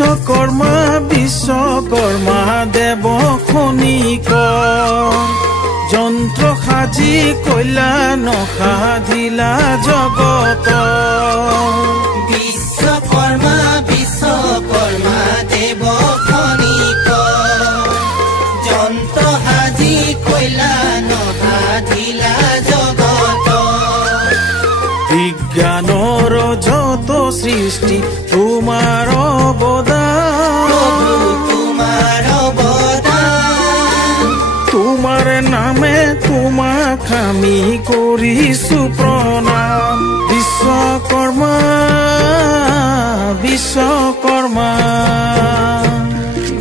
বিশ্বকৰ্মা বিশ্বকৰ্মা দেৱ খনিক যন্ত্ৰ সাজি কইলা নসাধিলা জগত। বিশ্বকৰ্মা বিশ্বকৰ্মা দেৱ খনিক যন্ত্ৰ সাজি কইলা নসাধিলা জগত। বিজ্ঞানৰ যত সৃষ্টি তোমাৰ অৱদান, তোমাৰ অৱদান। তোমাৰ নামে তোমাক আমি কৰিছো প্ৰণাম। বিশ্বকৰ্মা বিশ্বকৰ্মা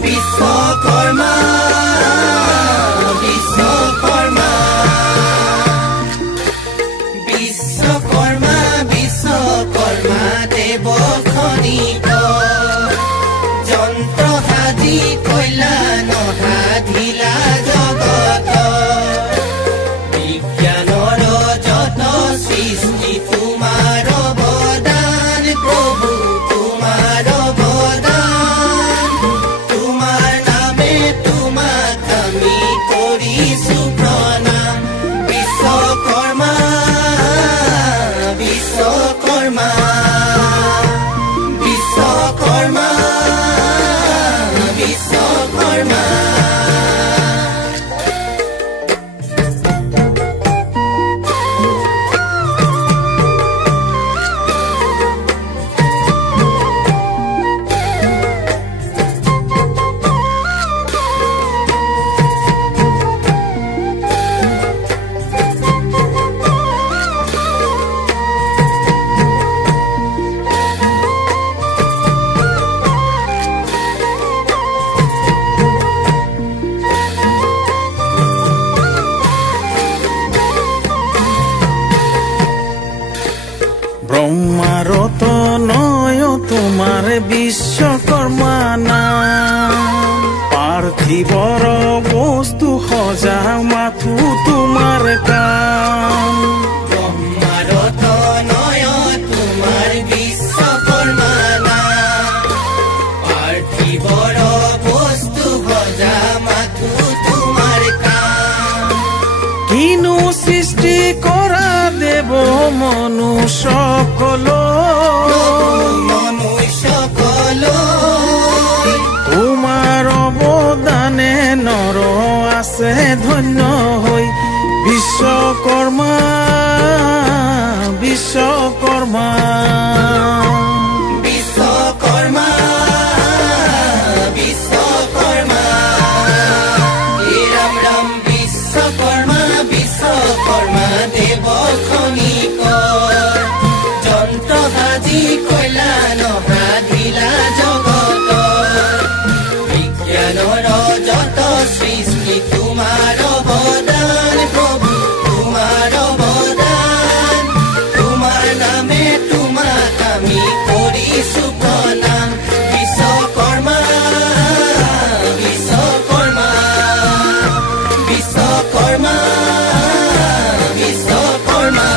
বিশ্বকৰ্মা বিশ্বকৰ্মা বিশ্বকৰ্মা বিশ্বকৰ্মা দেৱ খনিক যন্ত্ৰ সাজি কইলা নসাধিলা জগত। বিজ্ঞানৰ যত সৃষ্টি তোমাৰ অৱদান, প্ৰভু তোমাৰ অৱদান। তোমাৰ নামে তোমাক আমি কৰিছো প্ৰণাম। বিশ্বকৰ্মা বিশ্বকৰ্মা বিশ্বকৰ্মা বিশ্বকৰ্মা। ব্ৰহ্মাৰত নয় তোমাৰ বিশ্বকৰ্মা নাম। পাৰ্থিৱৰ বস্তু সজা মাথো তোমাৰ কাম। ব্ৰহ্মাৰত নয় তোমাৰ বিশ্বকৰ্মা নাম। পাৰ্থিৱৰ বস্তু সজা মাথো তোমাৰ কাম। কিনো সৃষ্টি কৰা দেৱ মনুষ্যকল, মনুষ্যকল তোমাৰ অৱদানে নৰ আছে ধন্য হৈ। বিশ্বকৰ্মা বিশ্বকৰ্মা বিশ্বকৰ্মা বিশ্বকৰ্মা। হে ৰাম ৰাম বিশ্বকৰ্মা বিশ্বকৰ্মা দেৱ খনিক যন্ত্ৰ সাজি কইলা নসাধিলা জগত। বিজ্ঞানৰ যত সৃষ্টি তোমাৰ অৱদান, প্ৰভু তোমাৰ অৱদান। তোমাৰ নামে তোমাক আমি কৰিছো প্ৰণাম। বিশ্বকৰ্মা বিশ্বকৰ্মা বিশ্বকৰ্মা বিশ্বকৰ্মা।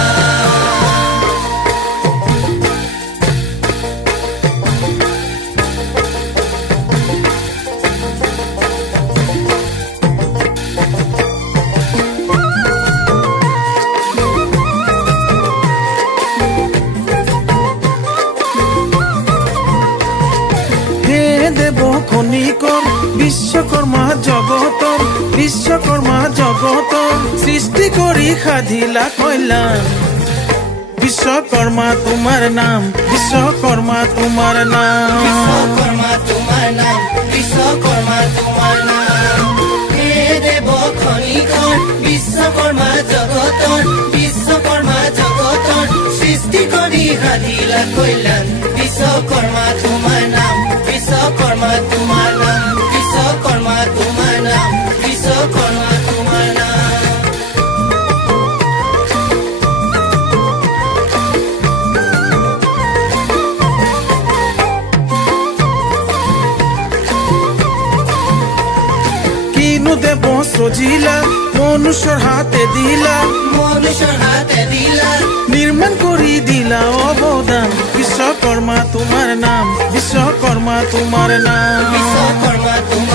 হে দেৱ খনিকৰ বিশ্বকৰ্মা জগতৰ, বিশ্বকৰ্মা জগতৰ সৃষ্টি কৰি সাধিলা কল্যাণ। বিশ্বকৰ্মা তোমাৰ নাম, বিশ্বকৰ্মা তোমাৰ নাম। বিশ্বকৰ্মা তোমাৰ নাম, বিশ্বকৰ্মা তোমাৰ নাম। হে দেৱ খনিকৰ বিশ্বকৰ্মা জগতৰ, বিশ্বকৰ্মা জগতৰ সৃষ্টি কৰি সাধিলা কল্যাণ। বিশ্বকৰ্মা তোমাৰ নাম, বিশ্বকৰ্মা তোমাৰ নাম, বিশ্বকৰ্মা তোমাৰ নাম, বিশ্বকৰ্মা তোমাৰ নাম। কিনো দেৱ সজিলা মনুষ্যৰ হাতে দিলা, মনুষ্যৰ হাতে দিলা নিৰ্মাণ কৰি দিলা অৱদান। বিশ্বকৰ্মা তোমাৰ নাম, বিশ্বকৰ্মা বিশ্বকৰ্মা তোমাৰ নাম বিশ্বকৰ্মা তোমাৰ